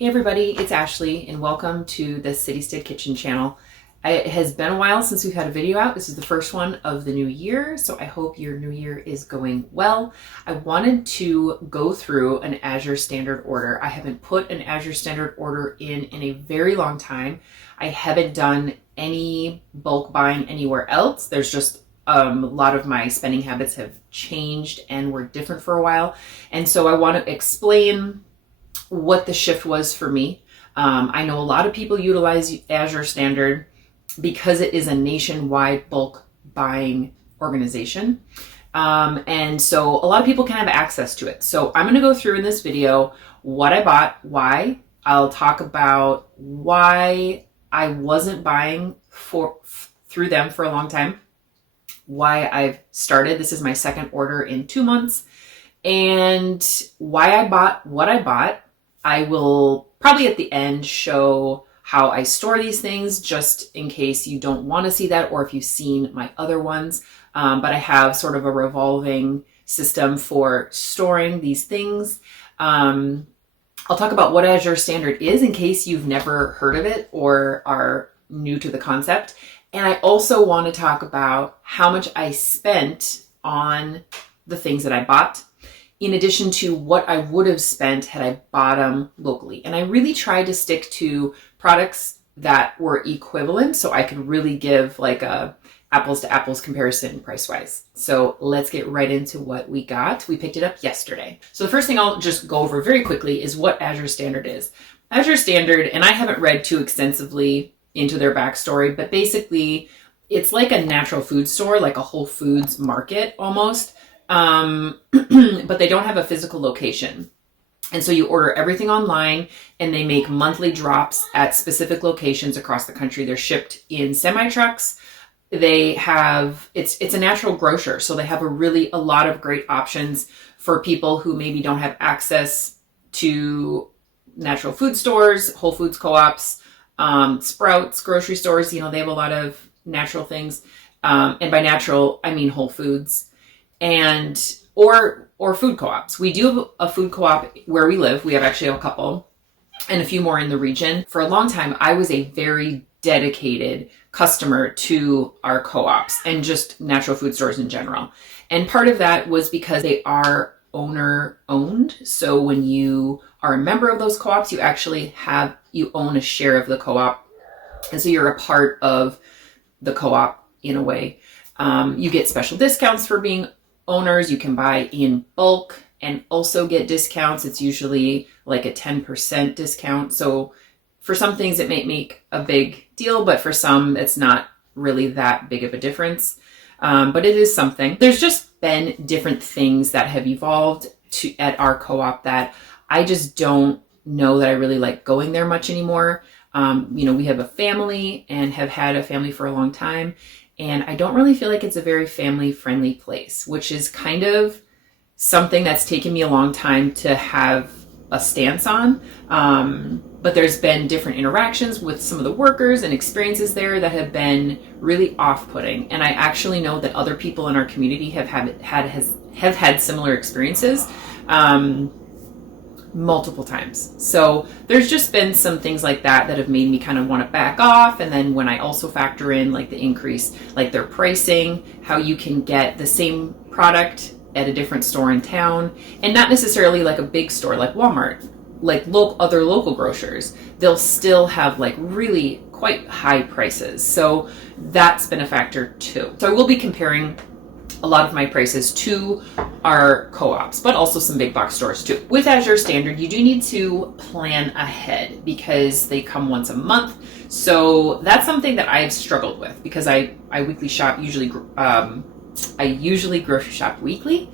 Hey everybody, it's Ashley and welcome to the Citystead Kitchen channel. It has been a while since we've had a video out. This is the first one of the new year, so I hope your new year is going well. I wanted to go through an Azure Standard order. I haven't put an Azure Standard order in a very long time. I haven't done any bulk buying anywhere else. There's just a lot of my spending habits have changed and were different for a while. And so I want to explain what the shift was for me. I know a lot of people utilize Azure Standard because it is a nationwide bulk buying organization. And so a lot of people can have access to it. So I'm going to go through in this video what I bought, why. I'll talk about why I wasn't buying through them for a long time, why I've started. This is my second order in 2 months, and why I bought what I bought. I will probably at the end show how I store these things, just in case you don't want to see that or if you've seen my other ones. But I have sort of a revolving system for storing these things. I'll talk about what Azure Standard is in case you've never heard of it or are new to the concept. And I also want to talk about how much I spent on the things that I bought, in addition to what I would have spent had I bought them locally. And I really tried to stick to products that were equivalent so I could really give like a apples to apples comparison price-wise. So let's get right into what we got. We picked it up yesterday. So the first thing I'll just go over very quickly is what Azure Standard is. Azure Standard, and I haven't read too extensively into their backstory, but basically it's like a natural food store, like a Whole Foods market almost. But they don't have a physical location. And so you order everything online and they make monthly drops at specific locations across the country. They're shipped in semi-trucks. They have, it's a natural grocer. So they have a lot of great options for people who maybe don't have access to natural food stores, Whole Foods co-ops, Sprouts, grocery stores. You know, they have a lot of natural things. And by natural, I mean Whole Foods. And or food co-ops. We do have a food co-op where we live. We have actually a couple and a few more in the region. For a long time, I was a very dedicated customer to our co-ops and just natural food stores in general. And part of that was because they are owner owned. So when you are a member of those co-ops, you own a share of the co-op. And so you're a part of the co-op in a way. You get special discounts for being owners. You can buy in bulk and also get discounts. It's usually like a 10% discount. So for some things it may make a big deal, but for some it's not really that big of a difference. But it is something. There's just been different things that have evolved at our co-op that I just don't know that I really like going there much anymore. We have a family and have had a family for a long time. And I don't really feel like it's a very family-friendly place, which is kind of something that's taken me a long time to have a stance on. But there's been different interactions with some of the workers and experiences there that have been really off-putting. And I actually know that other people in our community have had similar experiences multiple times. So there's just been some things like that have made me kind of want to back off. And then when I also factor in like the increase, like their pricing, how you can get the same product at a different store in town, and not necessarily like a big store like Walmart, like other local grocers, they'll still have like really quite high prices. So that's been a factor too. So I will be comparing a lot of my prices to our co-ops, but also some big box stores too. With Azure Standard, you do need to plan ahead because they come once a month. So that's something that I've struggled with because I weekly shop I usually grocery shop weekly.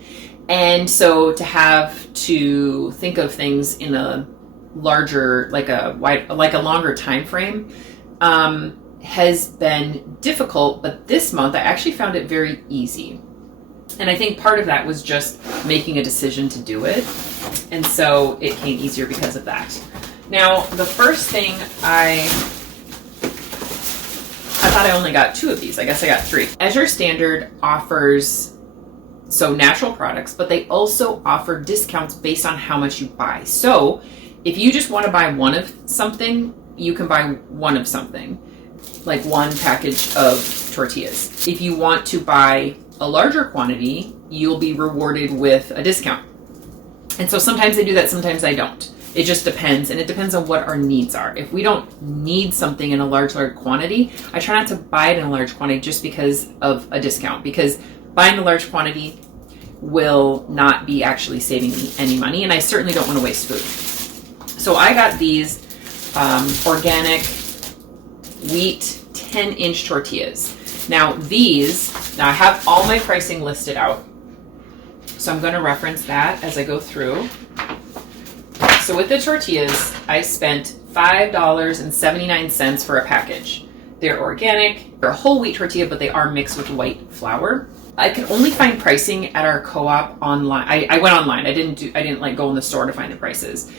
And so to have to think of things in a larger, like a longer time frame, has been difficult, but this month I actually found it very easy. And I think part of that was just making a decision to do it. And so it came easier because of that. Now, the first thing I thought I only got 2 of these. I guess I got 3. Azure Standard offers natural products, but they also offer discounts based on how much you buy. So if you just want to buy one of something, you can buy one of something, like one package of tortillas. If you want to buy a larger quantity, you'll be rewarded with a discount. And so sometimes I do that, sometimes I don't. It just depends, and it depends on what our needs are. If we don't need something in a large quantity, I try not to buy it in a large quantity just because of a discount, because buying a large quantity will not be actually saving me any money, and I certainly don't want to waste food. So I got these organic wheat 10-inch tortillas. Now I have all my pricing listed out, so I'm going to reference that as I go through. So with the tortillas, I spent $5.79 for a package. They're organic, they're a whole wheat tortilla, but they are mixed with white flour. I could only find pricing at our co-op online. I went online. I didn't like go in the store to find the prices.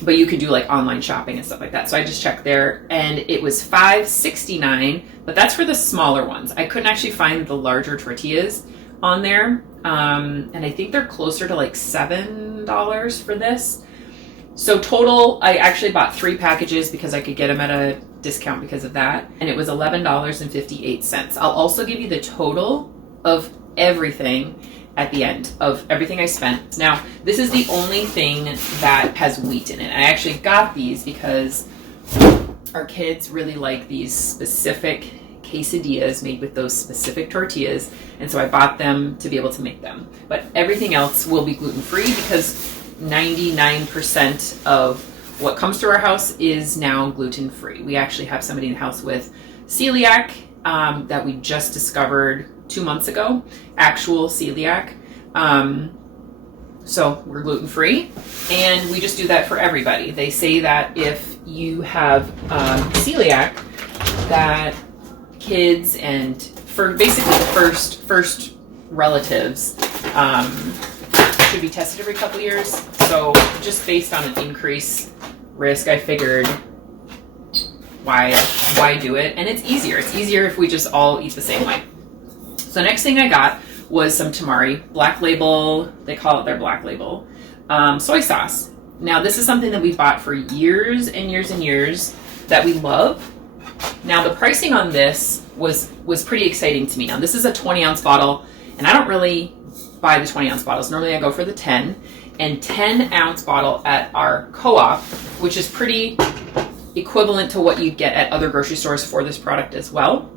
But you could do like online shopping and stuff like that. So I just checked there, and it was $5.69, but that's for the smaller ones. I couldn't actually find the larger tortillas on there. And I think they're closer to like $7 for this. So total, I actually bought 3 packages because I could get them at a discount because of that. And it was $11.58. I'll also give you the total of everything at the end of everything I spent. Now, this is the only thing that has wheat in it. I actually got these because our kids really like these specific quesadillas made with those specific tortillas. And so I bought them to be able to make them. But everything else will be gluten-free because 99% of what comes through our house is now gluten-free. We actually have somebody in the house with celiac that we just discovered 2 months ago, actual celiac. So we're gluten-free, and we just do that for everybody. They say that if you have celiac, that kids and for basically the first relatives should be tested every couple years. So just based on an increased risk, I figured why do it? And it's easier. It's easier if we just all eat the same way. So next thing I got was some Tamari, black label, they call it their black label, soy sauce. Now this is something that we bought for years and years and years that we love. Now the pricing on this was pretty exciting to me. Now this is a 20-ounce bottle, and I don't really buy the 20-ounce bottles. Normally I go for the 10, and 10-ounce bottle at our co-op, which is pretty equivalent to what you get at other grocery stores for this product as well,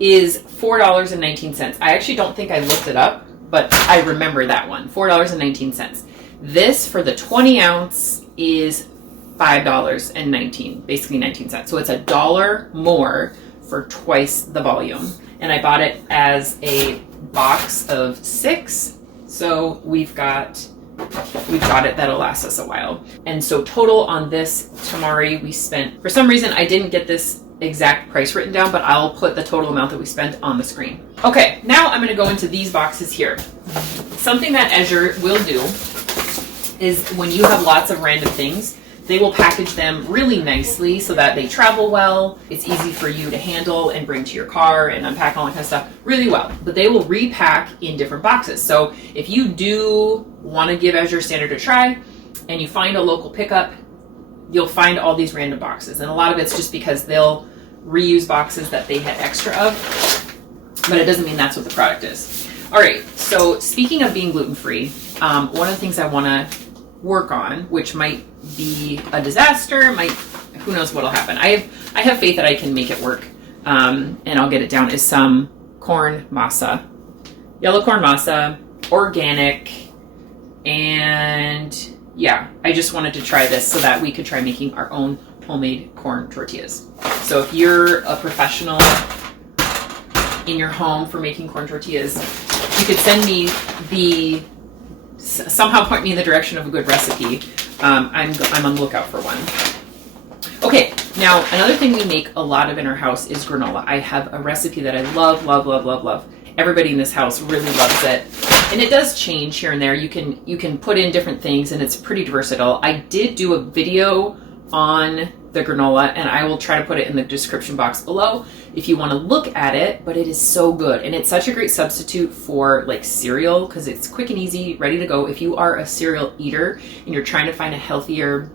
is $4.19. I actually don't think I looked it up, but I remember that one, $4.19. This for the 20-ounce is $5.19, basically 19 cents. So it's $1 more for twice the volume. And I bought it as a box of 6. So we've got it that'll last us a while. And so total on this Tamari, we spent, for some reason I didn't get this exact price written down, but I'll put the total amount that we spent on the screen. Okay, now I'm going to go into these boxes here. Something that Azure will do is when you have lots of random things, they will package them really nicely so that they travel well. It's easy for you to handle and bring to your car and unpack all that kind of stuff really well. But they will repack in different boxes. So if you do want to give Azure Standard a try and you find a local pickup, you'll find all these random boxes. And a lot of it's just because they'll reuse boxes that they had extra of, but it doesn't mean that's what the product is. All right, so speaking of being gluten-free, one of the things I want to work on, which might be a disaster, who knows what'll happen. I have faith that I can make it work, and I'll get it down, is some corn masa. Yellow corn masa, organic, and yeah, I just wanted to try this so that we could try making our own homemade corn tortillas. So if you're a professional in your home for making corn tortillas, you could send me somehow point me in the direction of a good recipe. I'm on the lookout for one. Okay, now another thing we make a lot of in our house is granola. I have a recipe that I love, love, love, love, love. Everybody in this house really loves it. And it does change here and there. You can put in different things, and it's pretty versatile. I did do a video on the granola, and I will try to put it in the description box below if you want to look at it, but it is so good. And it's such a great substitute for like cereal because it's quick and easy, ready to go. If you are a cereal eater and you're trying to find a healthier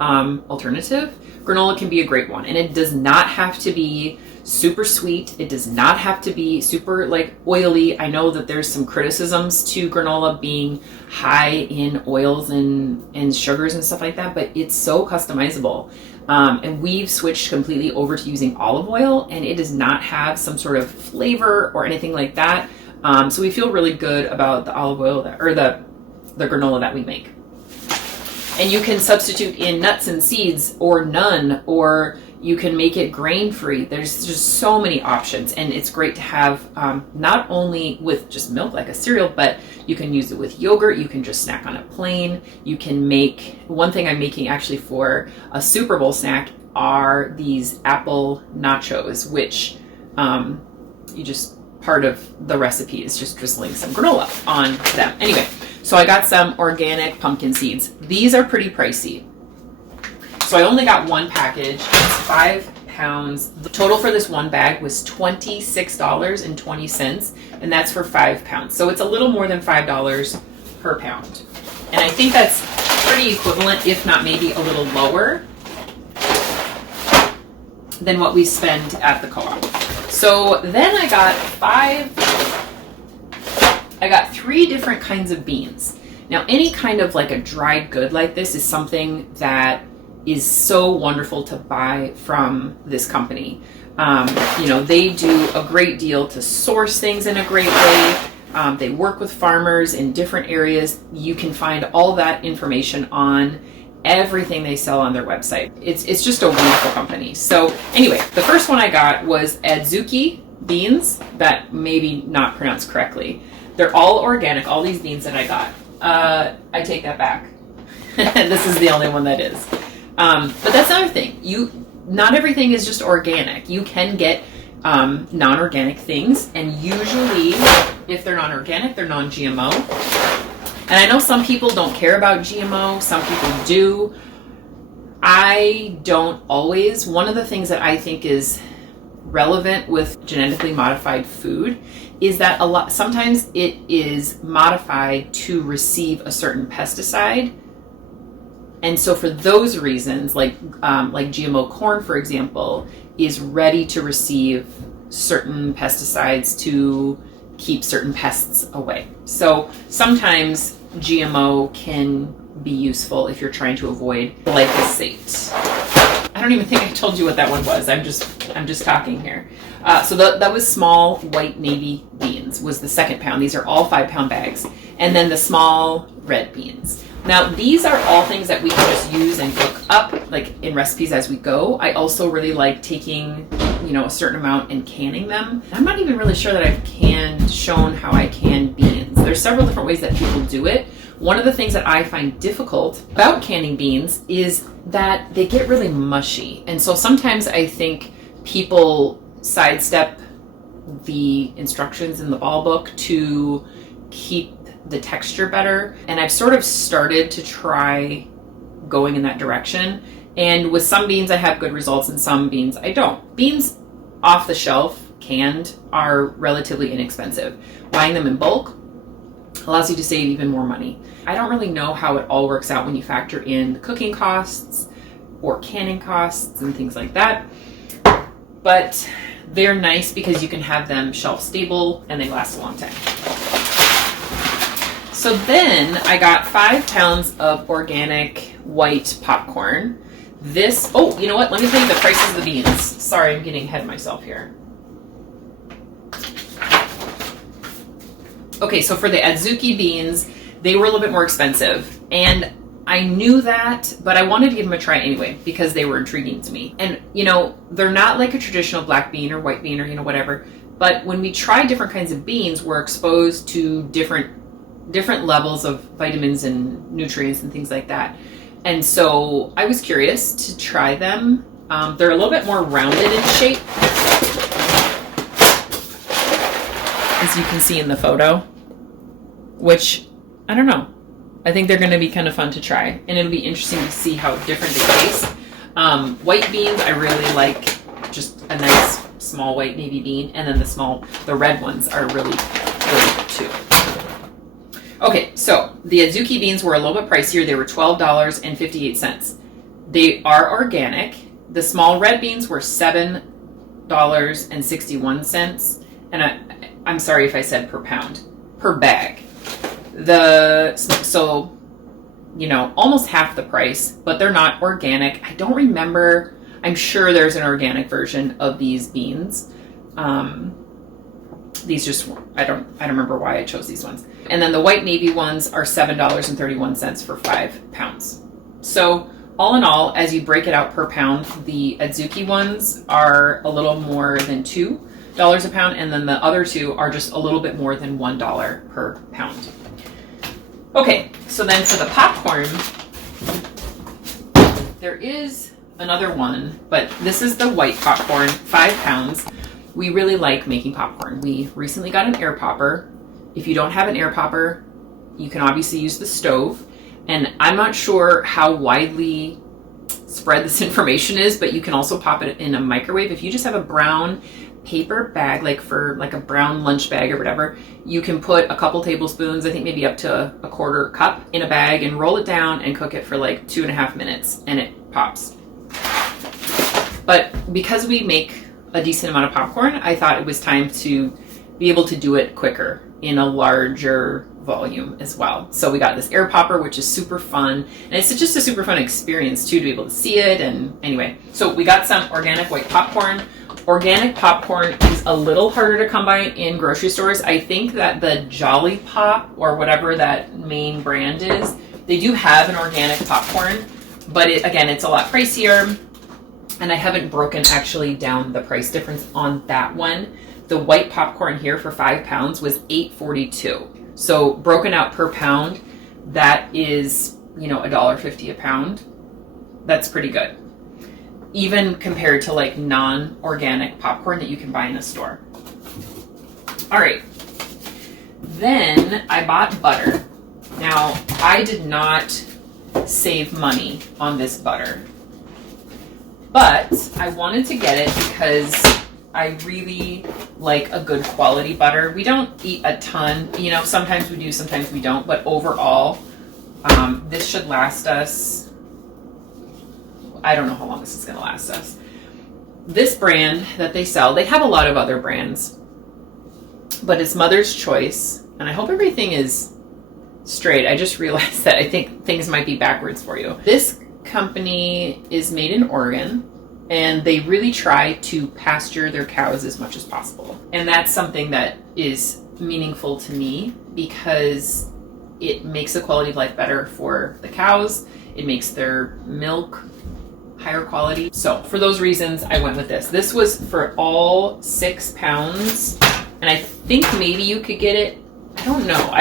alternative, granola can be a great one. And it does not have to be super sweet. It does not have to be super like oily. I know that there's some criticisms to granola being high in oils and sugars and stuff like that, but it's so customizable. And we've switched completely over to using olive oil, and it does not have some sort of flavor or anything like that. So we feel really good about the olive oil or the granola that we make. And you can substitute in nuts and seeds or none, or you can make it grain-free. There's just so many options, and it's great to have not only with just milk like a cereal, but you can use it with yogurt. You can just snack on it plain. You can make, one thing I'm making actually for a Super Bowl snack are these apple nachos, which you just, part of the recipe is just drizzling some granola on them. Anyway, so I got some organic pumpkin seeds. These are pretty pricey. So I only got one package. It's 5 pounds. The total for this one bag was $26.20, and that's for 5 pounds. So it's a little more than $5 per pound. And I think that's pretty equivalent, if not maybe a little lower than what we spend at the co-op. So then I got 3 different kinds of beans. Now, any kind of like a dried good like this is something that is so wonderful to buy from this company. You know, they do a great deal to source things in a great way. They work with farmers in different areas. You can find all that information on everything they sell on their website. It's just a wonderful company. So anyway, the first one I got was Adzuki beans, that maybe not pronounced correctly. They're all organic, all these beans that I got. I take that back. This is the only one that is. But that's another thing. Not everything is just organic. You can get non-organic things, and usually if they're non-organic, they're non-GMO. And I know some people don't care about GMO, some people do. I don't always. One of the things that I think is relevant with genetically modified food is that sometimes it is modified to receive a certain pesticide. And so for those reasons, like GMO corn, for example, is ready to receive certain pesticides to keep certain pests away. So sometimes GMO can be useful if you're trying to avoid glyphosate. I don't even think I told you what that one was. I'm just talking here. So that was small white navy beans was the second pound. These are all 5 pound bags. And then the small red beans. Now, these are all things that we can just use and cook up, like in recipes as we go. I also really like taking, a certain amount and canning them. I'm not even really sure that I've shown how I can beans. There's several different ways that people do it. One of the things that I find difficult about canning beans is that they get really mushy. And so sometimes I think people sidestep the instructions in the ball book to keep the texture better. And I've sort of started to try going in that direction. And with some beans, I have good results, and some beans I don't. Beans off the shelf, canned, are relatively inexpensive. Buying them in bulk allows you to save even more money. I don't really know how it all works out when you factor in the cooking costs or canning costs and things like that. But they're nice because you can have them shelf stable and they last a long time. So then I got 5 pounds of organic white popcorn. You know what? Let me tell you the prices of the beans. Sorry, I'm getting ahead of myself here. Okay, so for the Adzuki beans, they were a little bit more expensive. And I knew that, but I wanted to give them a try anyway because they were intriguing to me. And, they're not like a traditional black bean or white bean or, whatever. But when we try different kinds of beans, we're exposed to different levels of vitamins and nutrients and things like that. And so I was curious to try them. They're a little bit more rounded in shape, as you can see in the photo, which, I don't know. I think they're going to be kind of fun to try, and it'll be interesting to see how different they taste. White beans, I really like just a nice small white navy bean, and then the red ones are really good too. Okay, so the Azuki beans were a little bit pricier. They were $12.58. They are organic. The small red beans were $7.61, and I'm sorry if I said per pound, per bag. So, you know, almost half the price, but they're not organic. I don't remember. I'm sure there's an organic version of these beans. These just, I don't remember why I chose these ones. And then the white navy ones are $7.31 for 5 pounds. So all in all, as you break it out per pound, the Azuki ones are a little more than $2 a pound, and then the other two are just a little bit more than $1 per pound. Okay, so then for the popcorn, there is another one, but this is the white popcorn, 5 pounds. We really like making popcorn. We recently got an air popper. If you don't have an air popper, you can obviously use the stove. And I'm not sure how widely spread this information is, but you can also pop it in a microwave. If you just have a brown paper bag, like a brown lunch bag or whatever, you can put a couple tablespoons, I think maybe up to a quarter cup, in a bag and roll it down and cook it for like 2.5 minutes, and it pops. But because we make a decent amount of popcorn, I thought it was time to be able to do it quicker in a larger volume as well. So we got this air popper, which is super fun, and it's just a super fun experience too, to be able to see it. And anyway, so we got some organic white popcorn. Organic popcorn is a little harder to come by in grocery stores. I think that the Jolly Pop, or whatever that main brand is, they do have an organic popcorn, but it's a lot pricier. And I haven't broken actually down the price difference on that one. The white popcorn here for 5 pounds was $8.42. So broken out per pound, that is, you know, $1.50 a pound. That's pretty good, even compared to like non-organic popcorn that you can buy in a store. All right, then I bought butter. Now, I did not save money on this butter, but I wanted to get it because I really like a good quality butter. We don't eat a ton, you know, sometimes we do, sometimes we don't, but overall, this should last us, I don't know how long this is going to last us. This brand that they sell, they have a lot of other brands, but it's Mother's Choice, and I hope everything is straight. I just realized that I think things might be backwards for you. This company is made in Oregon, and they really try to pasture their cows as much as possible. And that's something that is meaningful to me because it makes the quality of life better for the cows. It makes their milk higher quality. So for those reasons, I went with this. This was for all 6 pounds, and I think maybe you could get it, I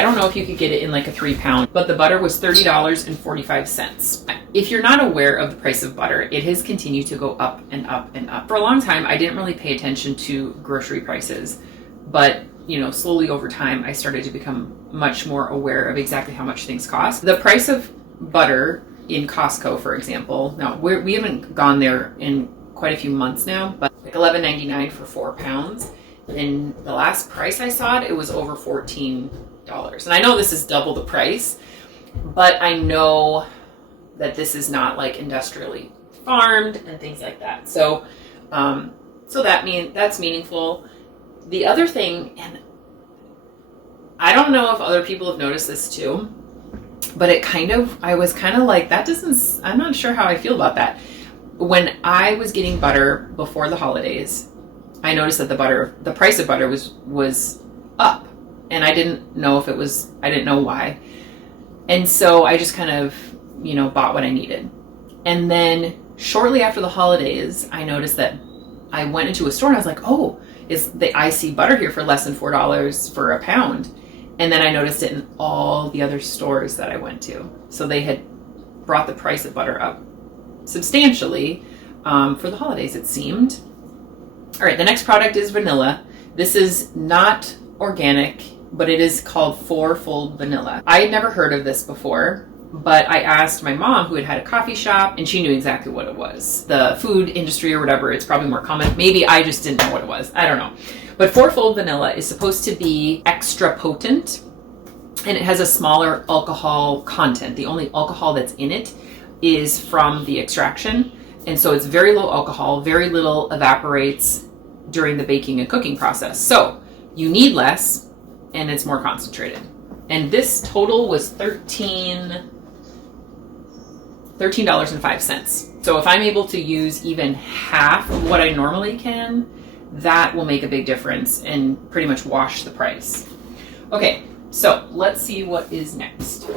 don't know if you could get it in like a 3 pound, but the butter was $30.45. If you're not aware of the price of butter, it has continued to go up and up and up. For a long time, I didn't really pay attention to grocery prices, but you know, slowly over time, I started to become much more aware of exactly how much things cost. The price of butter in Costco, for example, now we haven't gone there in quite a few months now, but like $11.99 for 4 pounds. And the last price I saw it was over $14. And I know this is double the price, but I know that this is not like industrially farmed and things like that. So, that's meaningful. The other thing, and I don't know if other people have noticed this too, but I was kind of like, I'm not sure how I feel about that. When I was getting butter before the holidays, I noticed that the price of butter was up, and I didn't know why. And so I just kind of, you know, bought what I needed. And then shortly after the holidays, I noticed that I went into a store and I was like, oh, I see butter here for less than $4 for a pound. And then I noticed it in all the other stores that I went to. So they had brought the price of butter up substantially for the holidays, it seemed. All right, the next product is vanilla. This is not organic, but it is called fourfold vanilla. I had never heard of this before. But I asked my mom, who had a coffee shop, and she knew exactly what it was. The food industry or whatever, it's probably more common. Maybe I just didn't know what it was. I don't know. But fourfold vanilla is supposed to be extra potent, and it has a smaller alcohol content. The only alcohol that's in it is from the extraction. And so it's very low alcohol, very little evaporates during the baking and cooking process. So you need less, and it's more concentrated. And this total was $13.05. So if I'm able to use even half of what I normally can, that will make a big difference and pretty much wash the price. Okay, so let's see what is next.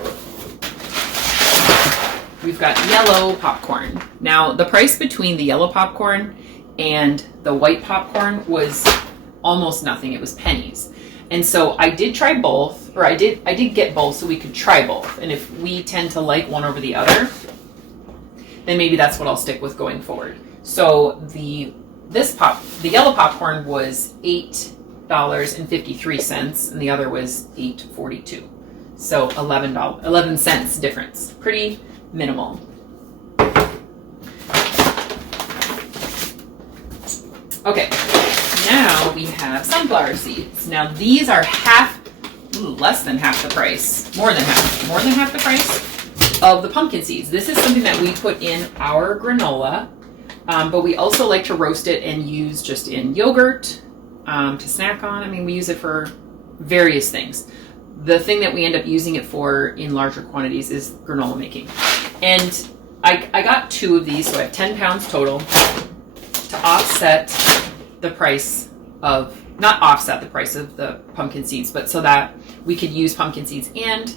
We've got yellow popcorn. Now, the price between the yellow popcorn and the white popcorn was almost nothing. It was pennies. And so I did try both, or I did get both so we could try both. And if we tend to like one over the other, then maybe that's what I'll stick with going forward. So the yellow popcorn was $8.53 and the other was $8.42. So 11 cents difference. Pretty minimal. Okay, now we have sunflower seeds. Now these are less than half the price, more than half the price of the pumpkin seeds. This is something that we put in our granola, but we also like to roast it and use just in yogurt to snack on. I mean, we use it for various things. The thing that we end up using it for in larger quantities is granola making. And I got 2 of these, so I have 10 pounds total to offset the price of, not offset the price of the pumpkin seeds, but so that we could use pumpkin seeds and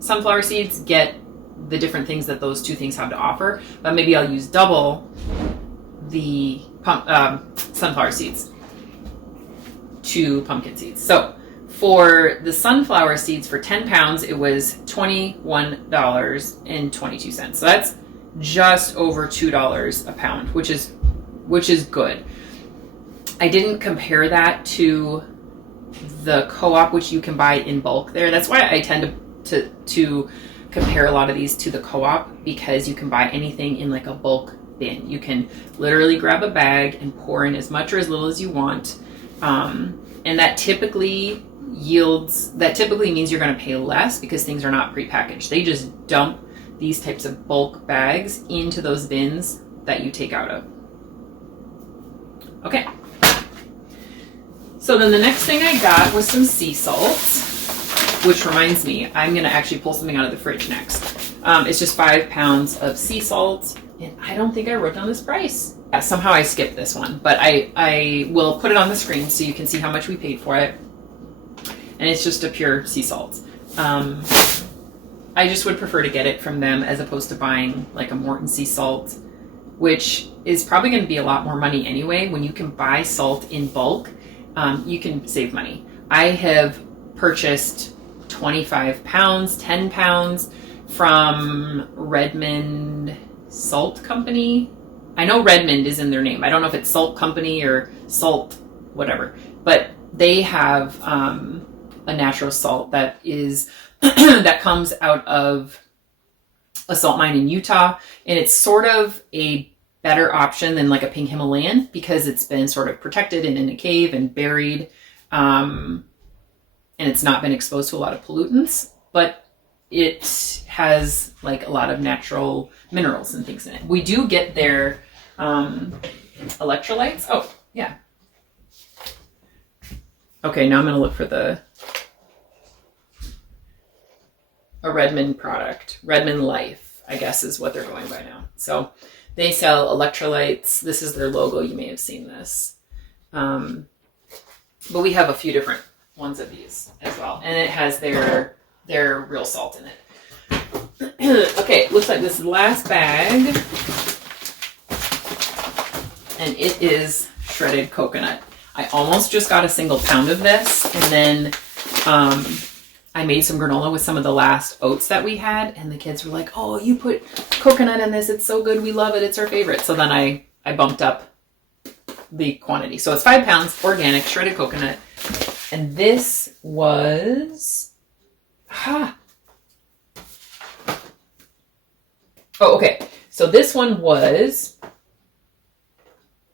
sunflower seeds, get the different things that those 2 things have to offer. But maybe I'll use double the sunflower seeds to pumpkin seeds. So for the sunflower seeds, for 10 pounds, it was $21.22. So that's just over $2 a pound, which is good. I didn't compare that to the co-op, which you can buy in bulk there. That's why I tend to compare a lot of these to the co-op, because you can buy anything in like a bulk bin. You can literally grab a bag and pour in as much or as little as you want. And that typically means you're going to pay less because things are not prepackaged. They just dump these types of bulk bags into those bins that you take out of. Okay. So then the next thing I got was some sea salt, which reminds me, I'm going to actually pull something out of the fridge next. It's just 5 pounds of sea salt, and I don't think I wrote down this price. Yeah, somehow I skipped this one, but I will put it on the screen so you can see how much we paid for it. And it's just a pure sea salt. I just would prefer to get it from them as opposed to buying like a Morton sea salt, which is probably going to be a lot more money anyway. When you can buy salt in bulk, you can save money. I have purchased 25 pounds, 10 pounds from Redmond Salt Company. I know Redmond is in their name. I don't know if it's Salt Company or Salt whatever, but they have a natural salt that is that comes out of a salt mine in Utah, and it's sort of a better option than like a pink Himalayan because it's been sort of protected and in a cave and buried, and it's not been exposed to a lot of pollutants, but it has like a lot of natural minerals and things in it. We do get their electrolytes. Oh, yeah. Okay, now I'm going to look for a Redmond product. Redmond Life, I guess, is what they're going by now. So they sell electrolytes. This is their logo. You may have seen this. But we have a few different ones of these as well. And it has their real salt in it. Okay, looks like this last bag. And it is shredded coconut. I almost just got a single pound of this, and then I made some granola with some of the last oats that we had, and the kids were like, "Oh, you put coconut in this. It's so good. We love it. It's our favorite." So then I bumped up the quantity. So it's 5 pounds, organic, shredded coconut. And this was Oh, okay. So this one was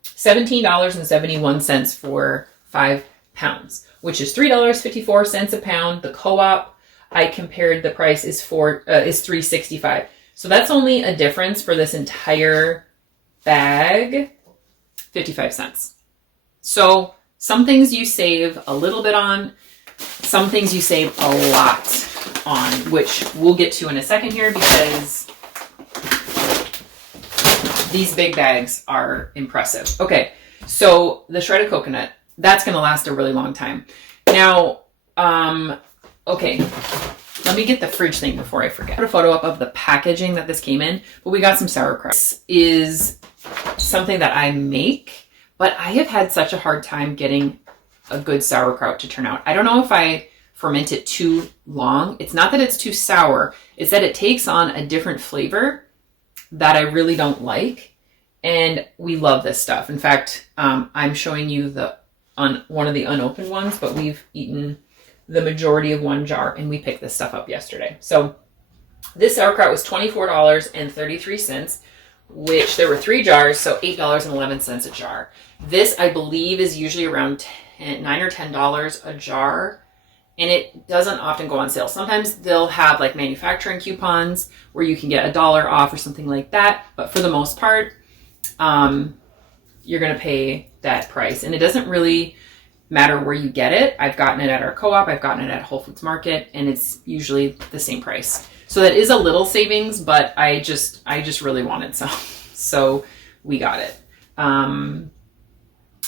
$17.71 for 5 pounds, which is $3.54 a pound. The co-op, I compared, the price is $3.65. So that's only a difference for this entire bag, 55 cents. So some things you save a little bit on, some things you save a lot on, which we'll get to in a second here because these big bags are impressive. Okay, so the shredded coconut, that's going to last a really long time. Now, okay, let me get the fridge thing before I forget. I put a photo up of the packaging that this came in, but we got some sauerkraut. This is something that I make, but I have had such a hard time getting a good sauerkraut to turn out. I don't know if I ferment it too long. It's not that it's too sour, it's that it takes on a different flavor that I really don't like. And we love this stuff. In fact, I'm showing you one of the unopened ones, but we've eaten the majority of one jar and we picked this stuff up yesterday. So this sauerkraut was $24.33, which there were 3 jars, so $8.11 a jar. This, I believe, is usually around $9 or $10 a jar, and it doesn't often go on sale. Sometimes they'll have like manufacturing coupons where you can get $1 off or something like that, but for the most part, you're going to pay that price. And it doesn't really matter where you get it. I've gotten it at our co-op, I've gotten it at Whole Foods Market, and it's usually the same price. So that is a little savings, but I just really wanted some. So we got it.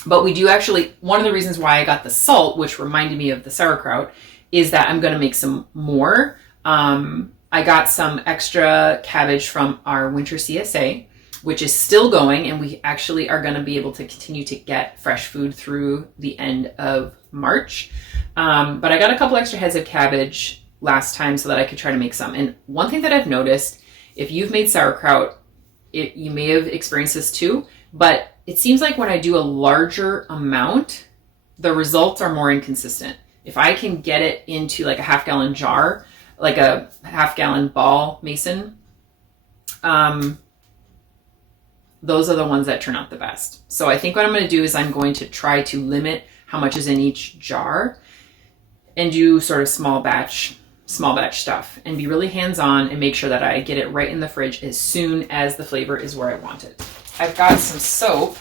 But we do actually, one of the reasons why I got the salt, which reminded me of the sauerkraut, is that I'm going to make some more. I got some extra cabbage from our winter CSA, which is still going, and we actually are going to be able to continue to get fresh food through the end of March. But I got a couple extra heads of cabbage last time so that I could try to make some. And one thing that I've noticed, if you've made sauerkraut, you may have experienced this too, but it seems like when I do a larger amount, the results are more inconsistent. If I can get it into like a half-gallon jar, like a half-gallon ball mason, those are the ones that turn out the best. So I think what I'm going to do is I'm going to try to limit how much is in each jar and do sort of small batch stuff and be really hands-on and make sure that I get it right in the fridge as soon as the flavor is where I want it. I've got some soap.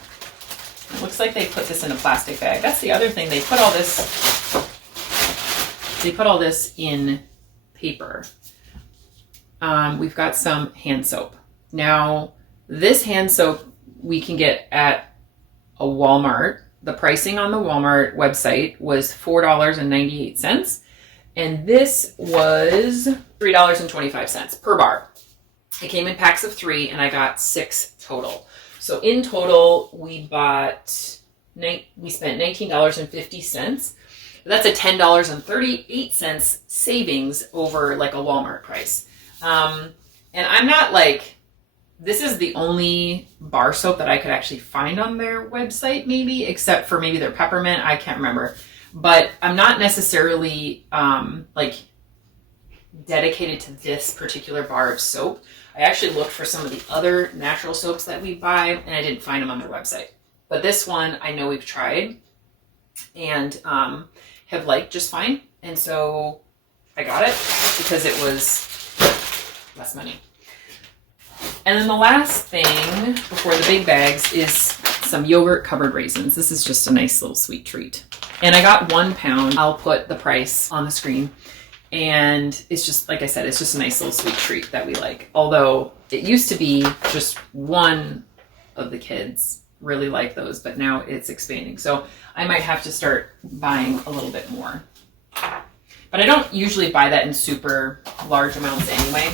It looks like they put this in a plastic bag. That's the other thing. They put all this in paper. We've got some hand soap. Now, this hand soap we can get at a Walmart. The pricing on the Walmart website was $4.98. And this was $3.25 per bar. It came in packs of 3 and I got 6 total. So in total, we spent $19.50. That's a $10.38 savings over like a Walmart price. And I'm not like, this is the only bar soap that I could actually find on their website, maybe, except for maybe their peppermint. I can't remember. But I'm not necessarily like dedicated to this particular bar of soap. I actually looked for some of the other natural soaps that we buy, and I didn't find them on their website. But this one I know we've tried and have liked just fine. And so I got it because it was less money. And then the last thing before the big bags is some yogurt covered raisins. This is just a nice little sweet treat. And I got 1 pound. I'll put the price on the screen. And it's just, like I said, it's just a nice little sweet treat that we like. Although it used to be just one of the kids really like those, but now it's expanding. So I might have to start buying a little bit more. But I don't usually buy that in super large amounts anyway.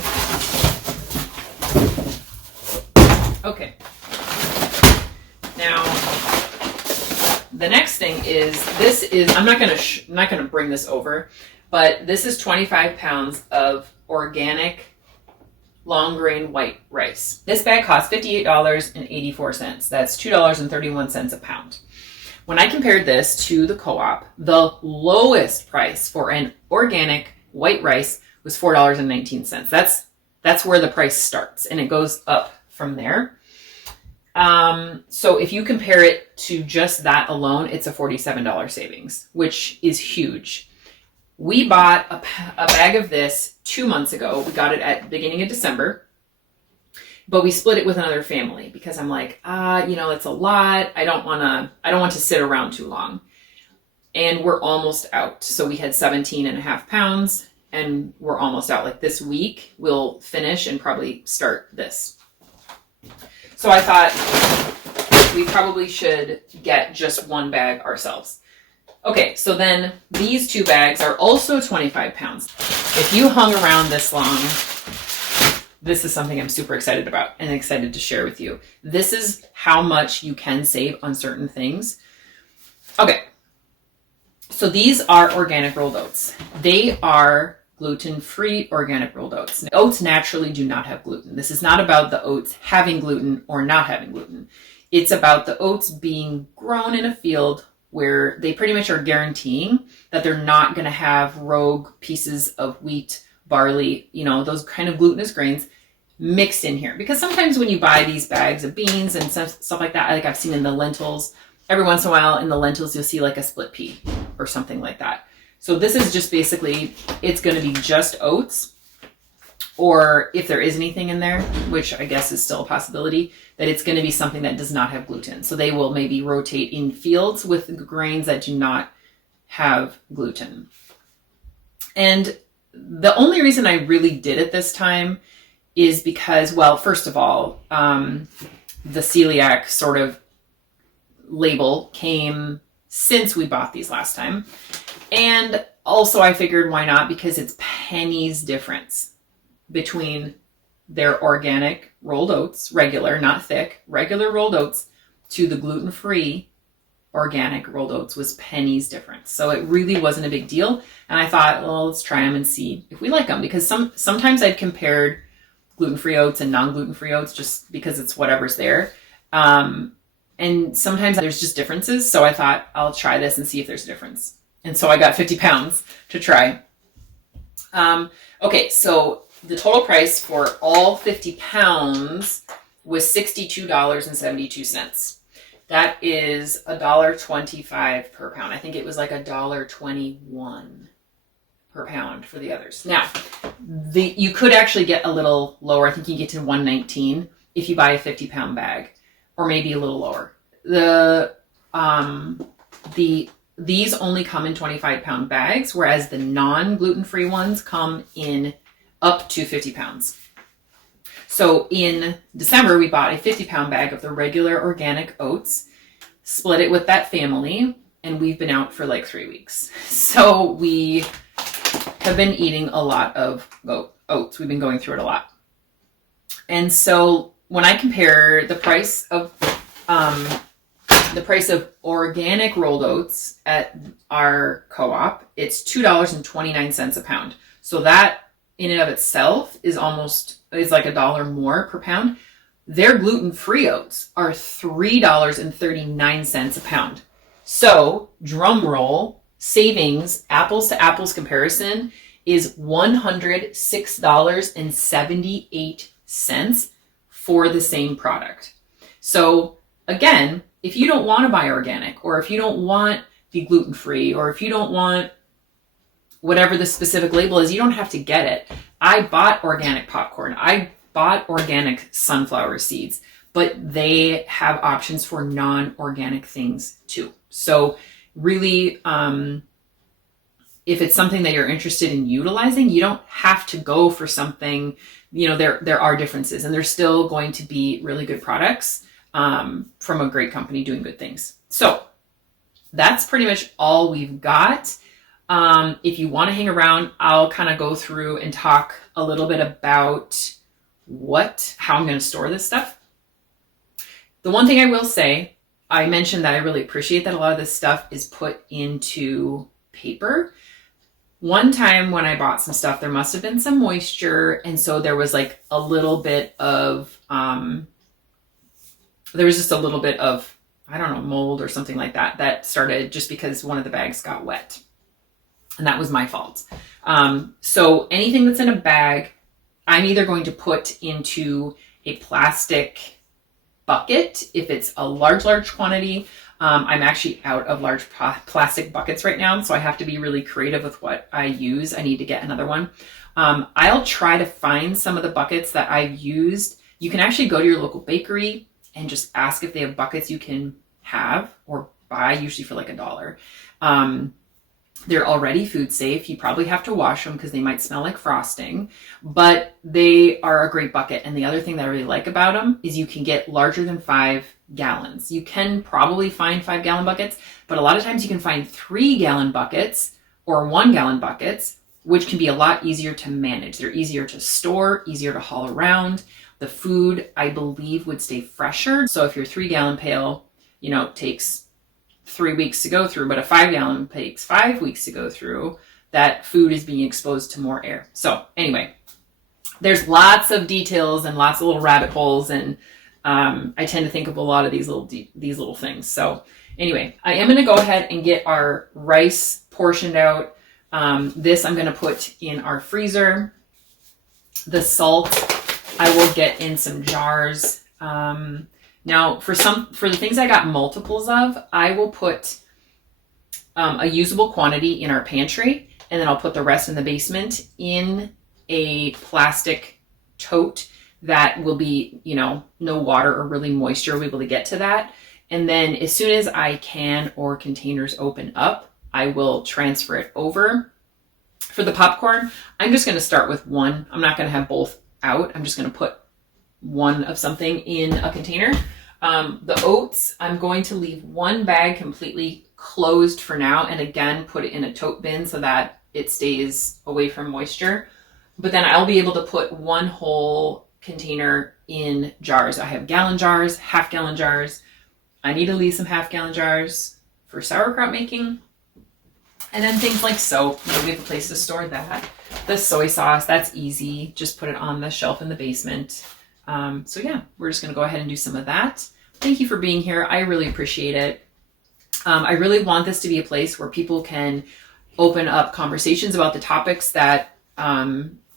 Okay. Now, the next thing is, I'm not gonna bring this over, but this is 25 pounds of organic long grain white rice. This bag costs $58.84. That's $2.31 a pound. When I compared this to the co-op, the lowest price for an organic white rice was $4.19. That's That's where the price starts, and it goes up from there. So if you compare it to just that alone, it's a $47 savings, which is huge. We bought a bag of this 2 months ago. We got it at the beginning of December, but we split it with another family because I'm like, it's a lot. I don't want to sit around too long. And we're almost out. So we had 17 and a half pounds, and we're almost out. Like this week, we'll finish and probably start this. So I thought we probably should get just one bag ourselves. Okay, so then these 2 bags are also 25 pounds. If you hung around this long, this is something I'm super excited about and excited to share with you. This is how much you can save on certain things. Okay, so these are organic rolled oats. They are gluten-free organic rolled oats. Oats naturally do not have gluten. This is not about the oats having gluten or not having gluten. It's about the oats being grown in a field where they pretty much are guaranteeing that they're not going to have rogue pieces of wheat, barley, those kind of glutinous grains mixed in here. Because sometimes when you buy these bags of beans and stuff like that, like I've seen in the lentils, every once in a while in the lentils, you'll see like a split pea or something like that. So this is just basically, it's going to be just oats, or if there is anything in there, which I guess is still a possibility, that it's going to be something that does not have gluten. So they will maybe rotate in fields with grains that do not have gluten. And the only reason I really did it this time is because, well, first of all, the celiac sort of label came since we bought these last time. And also I figured why not, because it's pennies difference between their organic rolled oats, regular, not thick, regular rolled oats, to the gluten-free organic rolled oats was pennies difference. So it really wasn't a big deal. And I thought, well, let's try them and see if we like them, because sometimes I've compared gluten-free oats and non-gluten-free oats just because it's whatever's there. And sometimes there's just differences. So I thought I'll try this and see if there's a difference. And so I got 50 pounds to try. Okay, so the total price for all 50 pounds was $62.72. That is $1.25 per pound. I think it was like $1.21 per pound for the others. Now, you could actually get a little lower. I think you get to $1.19 if you buy a 50-pound bag, or maybe a little lower. These only come in 25-pound bags, whereas the non-gluten-free ones come in up to 50 pounds. So in December, we bought a 50-pound bag of the regular organic oats, split it with that family, and we've been out for like 3 weeks. So we have been eating a lot of oats. We've been going through it a lot. And so when I compare the price of organic rolled oats at our co-op, it's $2.29 a pound. So that in and of itself is like $1 more per pound. Their gluten-free oats are $3.39 a pound. So drum roll, savings, apples to apples comparison is $106.78 for the same product. So again, if you don't want to buy organic, or if you don't want the gluten-free, or if you don't want whatever the specific label is, you don't have to get it. I bought organic popcorn. I bought organic sunflower seeds, but they have options for non-organic things too. So really, if it's something that you're interested in utilizing, you don't have to go for something, there are differences, and there's still going to be really good products from a great company doing good things. So that's pretty much all we've got. If you want to hang around, I'll kind of go through and talk a little bit about how I'm going to store this stuff. The one thing I will say, I mentioned that I really appreciate that a lot of this stuff is put into paper. One time when I bought some stuff, there must have been some moisture. And so there was like a little bit of, I don't know, mold or something like that started just because one of the bags got wet. And that was my fault. So anything that's in a bag, I'm either going to put into a plastic bucket if it's a large quantity. I'm actually out of large plastic buckets right now, so I have to be really creative with what I use. I need to get another one. I'll try to find some of the buckets that I've used. You can actually go to your local bakery and just ask if they have buckets you can have or buy, usually for like $1. They're already food safe. You probably have to wash them because they might smell like frosting, but they are a great bucket. And the other thing that I really like about them is you can get larger than 5 gallons. You can probably find 5-gallon buckets, but a lot of times you can find 3-gallon buckets or 1-gallon buckets, which can be a lot easier to manage. They're easier to store, easier to haul around. The food, I believe, would stay fresher. So if your 3-gallon pail, takes 3 weeks to go through, but a 5-gallon takes 5 weeks to go through, that food is being exposed to more air. So anyway, there's lots of details and lots of little rabbit holes, and I tend to think of a lot of these little things. So anyway, I am going to go ahead and get our rice portioned out. This I'm going to put in our freezer. The salt I will get in some jars. Now, for the things I got multiples of, I will put a usable quantity in our pantry, and then I'll put the rest in the basement in a plastic tote that will be, no water or really moisture will be able to get to that. And then as soon as I can or containers open up, I will transfer it over. For the popcorn, I'm just going to start with one. I'm not going to have both out. I'm just going to put one of something in a container. The oats, I'm going to leave one bag completely closed for now, and again, put it in a tote bin so that it stays away from moisture. But then I'll be able to put one whole container in jars. I have gallon jars, half-gallon jars. I need to leave some half-gallon jars for sauerkraut making. And then things like soap, we have a place to store that. The soy sauce, that's easy. Just put it on the shelf in the basement. So yeah, we're just going to go ahead and do some of that. Thank you for being here. I really appreciate it. I really want this to be a place where people can open up conversations about the topics that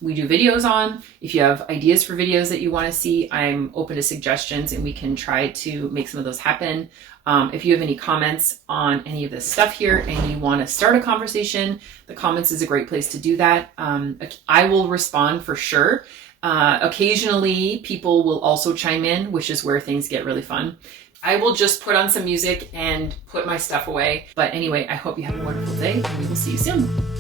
we do videos on. If you have ideas for videos that you want to see, I'm open to suggestions and we can try to make some of those happen. If you have any comments on any of this stuff here and you want to start a conversation, the comments is a great place to do that. I will respond for sure. Occasionally people will also chime in, which is where things get really fun. I will just put on some music and put my stuff away. But anyway, I hope you have a wonderful day and we will see you soon.